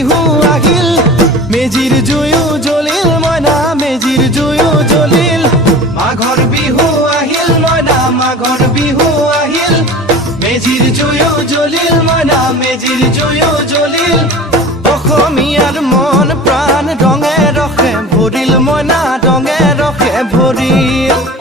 বিহু আহিল মেজিৰ জুয়ো জ্বলিল মইনা মেজিৰ জুয়ো জ্বলিল মাঘৰ বিহু আহিল মইনা মাঘৰ বিহু আহিল মেজিৰ জুয়ো জ্বলিল মইনা মেজিৰ জুয়ো জ্বলিল অসমীয়াৰ মন প্ৰাণ ৰঙে ৰসে ভৰিল মইনা ৰঙে ৰসে ভৰিল